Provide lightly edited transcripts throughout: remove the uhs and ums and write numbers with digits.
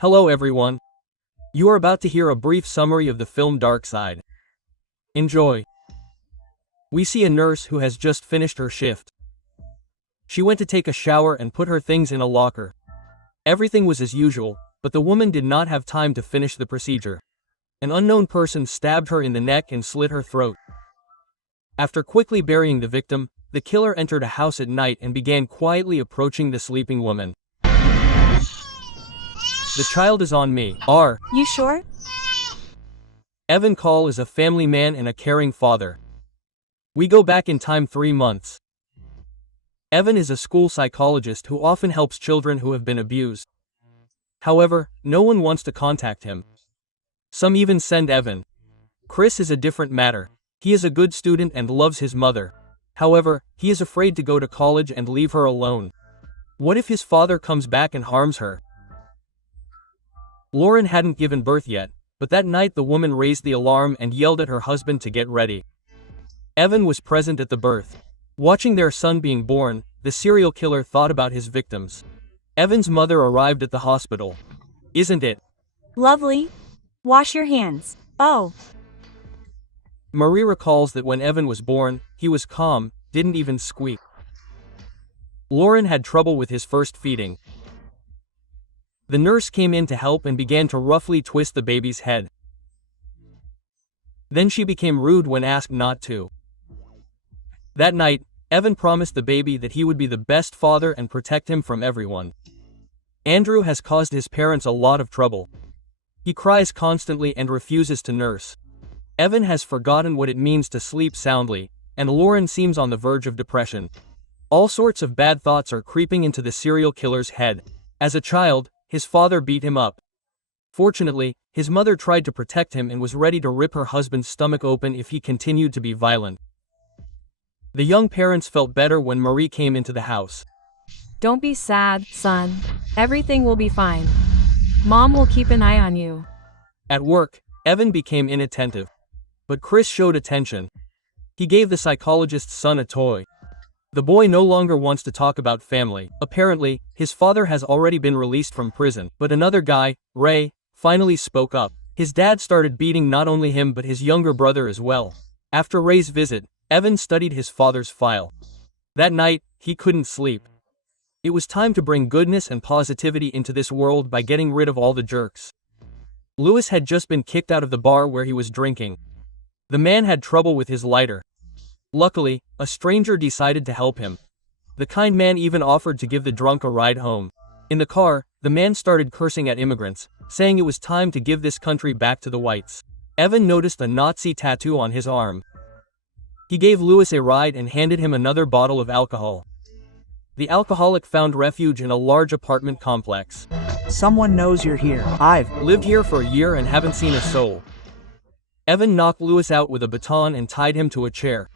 Hello everyone. You are about to hear a brief summary of the film Dark Side. Enjoy. We see a nurse who has just finished her shift. She went to take a shower and put her things in a locker. Everything was as usual, but the woman did not have time to finish the procedure. An unknown person stabbed her in the neck and slit her throat. After quickly burying the victim, the killer entered a house at night and began quietly approaching the sleeping woman. The child is on me. You sure? Evan Call is a family man and a caring father. We go back in time 3 months. Evan is a school psychologist who often helps children who have been abused. However, no one wants to contact him. Some even send Evan. Chris is a different matter. He is a good student and loves his mother. However, he is afraid to go to college and leave her alone. What if his father comes back and harms her? Lauren hadn't given birth yet, but that night the woman raised the alarm and yelled at her husband to get ready. Evan was present at the birth. Watching their son being born, the serial killer thought about his victims. Evan's mother arrived at the hospital. Isn't it Lovely. Wash your hands. Oh. Marie recalls that when Evan was born, he was calm, didn't even squeak. Lauren had trouble with his first feeding. The nurse came in to help and began to roughly twist the baby's head. Then she became rude when asked not to. That night, Evan promised the baby that he would be the best father and protect him from everyone. Andrew has caused his parents a lot of trouble. He cries constantly and refuses to nurse. Evan has forgotten what it means to sleep soundly, and Lauren seems on the verge of depression. All sorts of bad thoughts are creeping into the serial killer's head. As a child, his father beat him up. Fortunately, his mother tried to protect him and was ready to rip her husband's stomach open if he continued to be violent. The young parents felt better when Marie came into the house. Don't be sad, son. Everything will be fine. Mom will keep an eye on you. At work, Evan became inattentive. But Chris showed attention. He gave the psychologist's son a toy. The boy no longer wants to talk about family. Apparently, his father has already been released from prison, but another guy, Ray, finally spoke up. His dad started beating not only him but his younger brother as well. After Ray's visit, Evan studied his father's file. That night, he couldn't sleep. It was time to bring goodness and positivity into this world by getting rid of all the jerks. Lewis had just been kicked out of the bar where he was drinking. The man had trouble with his lighter. Luckily, a stranger decided to help him. The kind man even offered to give the drunk a ride home. In the car, the man started cursing at immigrants, saying it was time to give this country back to the whites. Evan noticed a Nazi tattoo on his arm. He gave Lewis a ride and handed him another bottle of alcohol. The alcoholic found refuge in a large apartment complex. Someone knows you're here. I've Lived here for a year and haven't seen a soul. Evan knocked Lewis out with a baton and tied him to a chair.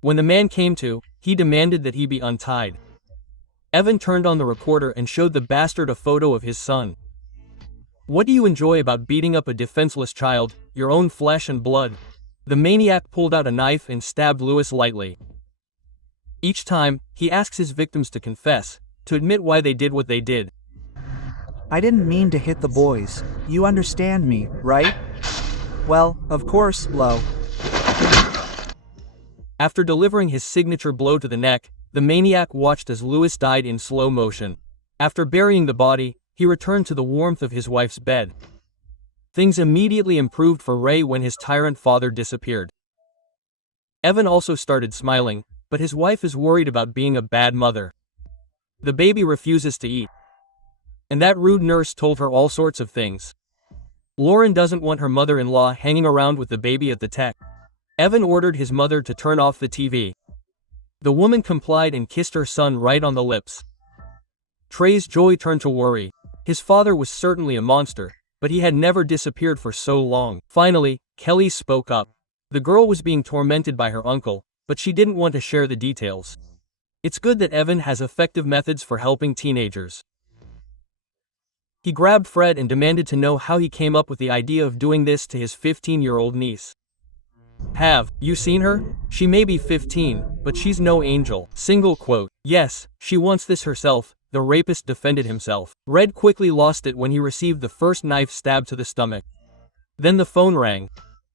When the man came to, he demanded that he be untied. Evan turned on the recorder and showed the bastard a photo of his son. What do you enjoy about beating up a defenseless child, your own flesh and blood? The maniac pulled out a knife and stabbed Lewis lightly. Each time, he asks his victims to confess, to admit why they did what they did. I didn't mean to hit the boys. You understand me, right? Well, of course, Lo. After delivering his signature blow to the neck, the maniac watched as Lewis died in slow motion. After burying the body, he returned to the warmth of his wife's bed. Things immediately improved for Ray when his tyrant father disappeared. Evan also started smiling, but his wife is worried about being a bad mother. The baby refuses to eat. And that rude nurse told her all sorts of things. Lauren doesn't want her mother-in-law hanging around with the baby at the tech. Evan ordered his mother to turn off the TV. The woman complied and kissed her son right on the lips. Trey's joy turned to worry. His father was certainly a monster, but he had never disappeared for so long. Finally, Kelly spoke up. The girl was being tormented by her uncle, but she didn't want to share the details. It's good that Evan has effective methods for helping teenagers. He grabbed Fred and demanded to know how he came up with the idea of doing this to his 15-year-old niece. Have you seen her? She may be 15, but she's no angel. Single quote. Yes, she wants this herself, the rapist defended himself. Red quickly lost it when he received the first knife stab to the stomach. Then the phone rang.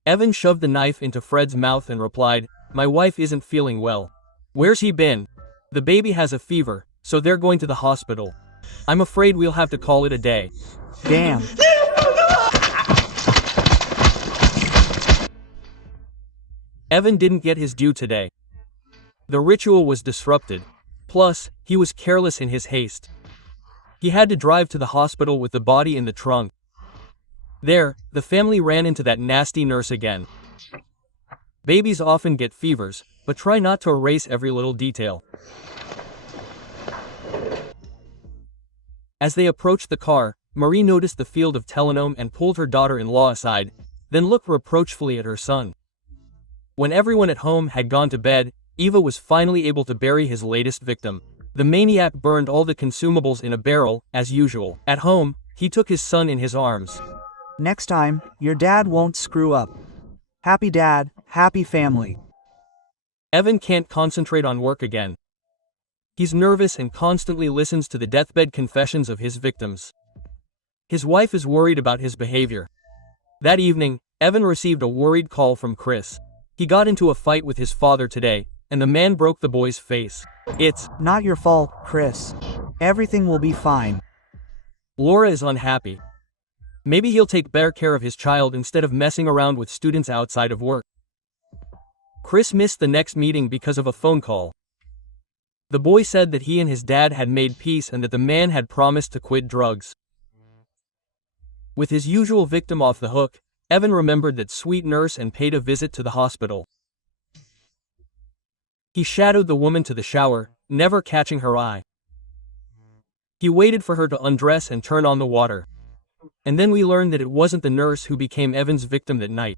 Evan shoved the knife into Fred's mouth and replied, "My wife isn't feeling well." "Where's he been?" "The baby has a fever, so they're going to the hospital. I'm afraid we'll have to call it a day." Damn. Evan didn't get his due today. The ritual was disrupted. Plus, he was careless in his haste. He had to drive to the hospital with the body in the trunk. There, the family ran into that nasty nurse again. Babies often get fevers, but try not to erase every little detail. As they approached the car, Marie noticed the field of telenome and pulled her daughter-in-law aside, then looked reproachfully at her son. When everyone at home had gone to bed, Eva was finally able to bury his latest victim. The maniac burned all the consumables in a barrel, as usual. At home, he took his son in his arms. Next time, your dad won't screw up. Happy dad, happy family. Evan can't concentrate on work again. He's nervous and constantly listens to the deathbed confessions of his victims. His wife is worried about his behavior. That evening, Evan received a worried call from Chris. He got into a fight with his father today, and the man broke the boy's face. "It's not your fault, Chris. Everything will be fine." Laura is unhappy. Maybe he'll take better care of his child instead of messing around with students outside of work. Chris missed the next meeting because of a phone call. The boy said that he and his dad had made peace and that the man had promised to quit drugs. With his usual victim off the hook, Evan remembered that sweet nurse and paid a visit to the hospital. He shadowed the woman to the shower, never catching her eye. He waited for her to undress and turn on the water. And then we learned that it wasn't the nurse who became Evan's victim that night.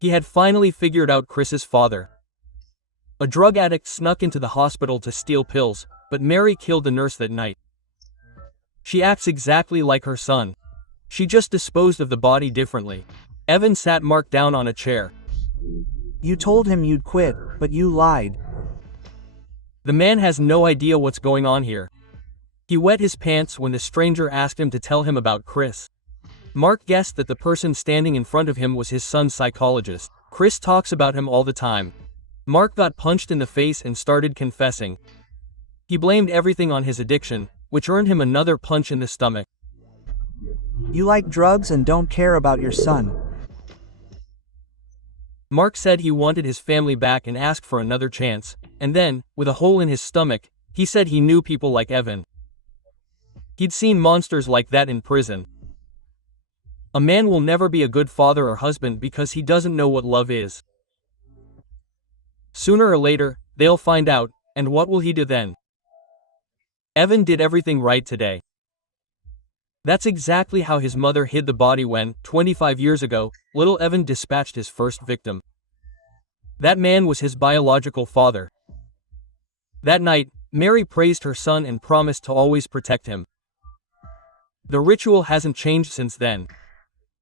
He had finally figured out Chris's father. A drug addict snuck into the hospital to steal pills, but Mary killed the nurse that night. She acts exactly like her son. She just disposed of the body differently. Evan sat Mark down on a chair. You told him you'd quit, but you lied. The man has no idea what's going on here. He wet his pants when the stranger asked him to tell him about Chris. Mark guessed that the person standing in front of him was his son's psychologist. Chris talks about him all the time. Mark got punched in the face and started confessing. He blamed everything on his addiction, which earned him another punch in the stomach. You like drugs and don't care about your son. Mark said he wanted his family back and asked for another chance, and then, with a hole in his stomach, he said he knew people like Evan. He'd seen monsters like that in prison. A man will never be a good father or husband because he doesn't know what love is. Sooner or later, they'll find out, and what will he do then? Evan did everything right today. That's exactly how his mother hid the body when, 25 years ago, little Evan dispatched his first victim. That man was his biological father. That night, Mary praised her son and promised to always protect him. The ritual hasn't changed since then.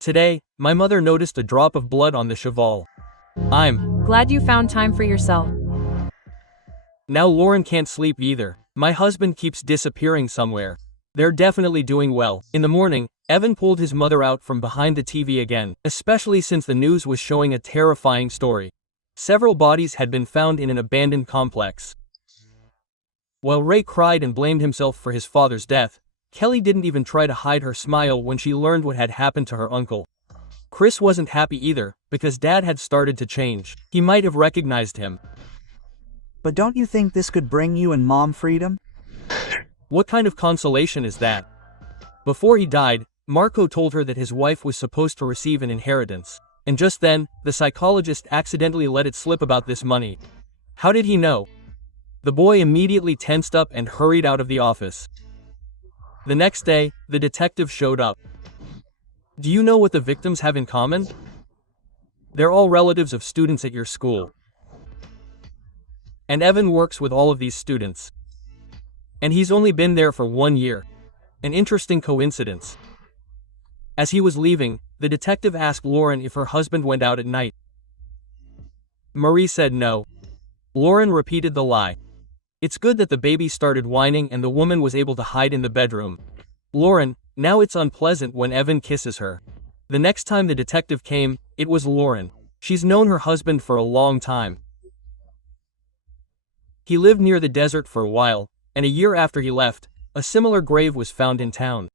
Today, my mother noticed a drop of blood on the cheval. I'm Glad you found time for yourself. Now Lauren can't sleep either. My husband keeps disappearing somewhere. They're definitely doing well. In the morning, Evan pulled his mother out from behind the TV again, especially since the news was showing a terrifying story. Several bodies had been found in an abandoned complex. While Ray cried and blamed himself for his father's death, Kelly didn't even try to hide her smile when she learned what had happened to her uncle. Chris wasn't happy either, because Dad had started to change. He might have recognized him. But don't you think this could bring you and Mom freedom? What kind of consolation is that? Before he died, Marco told her that his wife was supposed to receive an inheritance. And just then, the psychologist accidentally let it slip about this money. How did he know? The boy immediately tensed up and hurried out of the office. The next day, the detective showed up. Do you know what the victims have in common? They're all relatives of students at your school. And Evan works with all of these students. And he's only been there for 1 year. An interesting coincidence. As he was leaving, the detective asked Lauren if her husband went out at night. Marie said no. Lauren repeated the lie. It's good that the baby started whining and the woman was able to hide in the bedroom. Lauren, now it's unpleasant when Evan kisses her. The next time the detective came, it was Lauren. She's known her husband for a long time. He lived near the desert for a while, and a year after he left, a similar grave was found in town.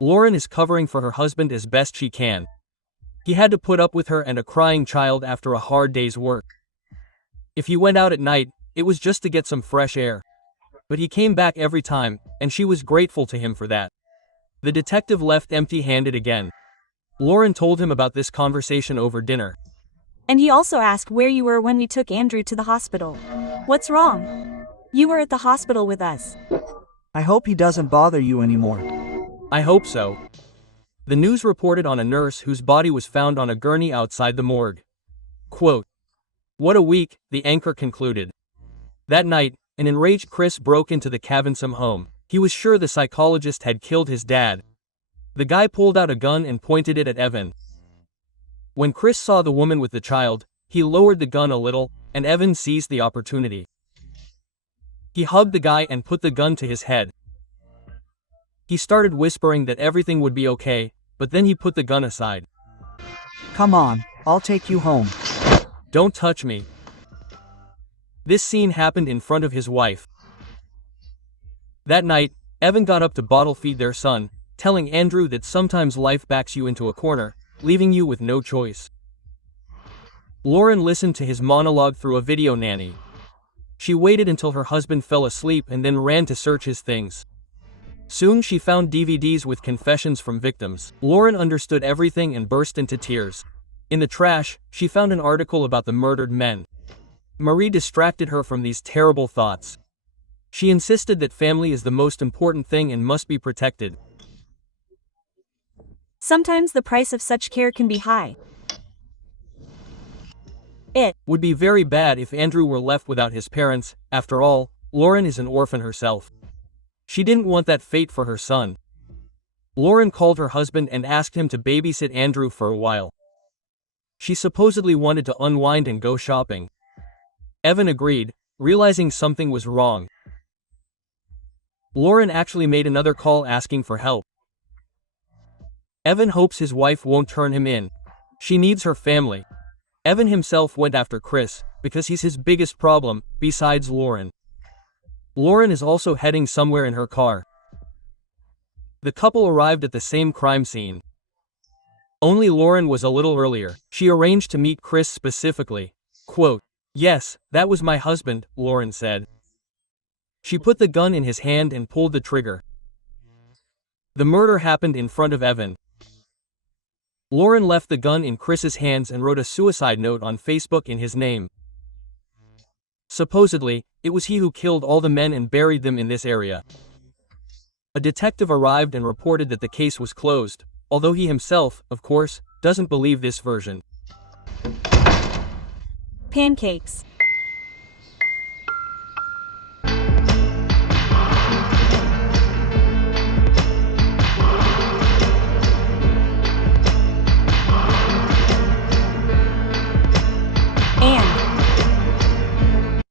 Lauren is covering for her husband as best she can. He had to put up with her and a crying child after a hard day's work. If he went out at night, it was just to get some fresh air. But he came back every time, and she was grateful to him for that. The detective left empty-handed again. Lauren told him about this conversation over dinner. And he also asked where you were when we took Andrew to the hospital. What's wrong? You were at the hospital with us. I hope he doesn't bother you anymore. I hope so. The news reported on a nurse whose body was found on a gurney outside the morgue. Quote, "What a week," the anchor concluded. That night, an enraged Chris broke into the Cavansom home. He was sure the psychologist had killed his dad. The guy pulled out a gun and pointed it at Evan. When Chris saw the woman with the child, he lowered the gun a little, and Evan seized the opportunity. He hugged the guy and put the gun to his head. He started whispering that everything would be okay, but then he put the gun aside. Come on, I'll take you home. Don't touch me. This scene happened in front of his wife. That night, Evan got up to bottle feed their son, telling Andrew that sometimes life backs you into a corner, leaving you with no choice. Lauren listened to his monologue through a video nanny. She waited until her husband fell asleep and then ran to search his things. Soon she found DVDs with confessions from victims. Lauren understood everything and burst into tears. In the trash, she found an article about the murdered men. Marie distracted her from these terrible thoughts. She insisted that family is the most important thing and must be protected. Sometimes the price of such care can be high. It would be very bad if Andrew were left without his parents. After all, Lauren is an orphan herself. She didn't want that fate for her son. Lauren called her husband and asked him to babysit Andrew for a while. She supposedly wanted to unwind and go shopping. Evan agreed, realizing something was wrong. Lauren actually made another call asking for help. Evan hopes his wife won't turn him in. She needs her family. Evan himself went after Chris, because he's his biggest problem, besides Lauren. Lauren is also heading somewhere in her car. The couple arrived at the same crime scene. Only Lauren was a little earlier. She arranged to meet Chris specifically. Quote, "Yes, that was my husband," Lauren said. She put the gun in his hand and pulled the trigger. The murder happened in front of Evan. Lauren left the gun in Chris's hands and wrote a suicide note on Facebook in his name. Supposedly, it was he who killed all the men and buried them in this area. A detective arrived and reported that the case was closed, although he himself, of course, doesn't believe this version. pancakes.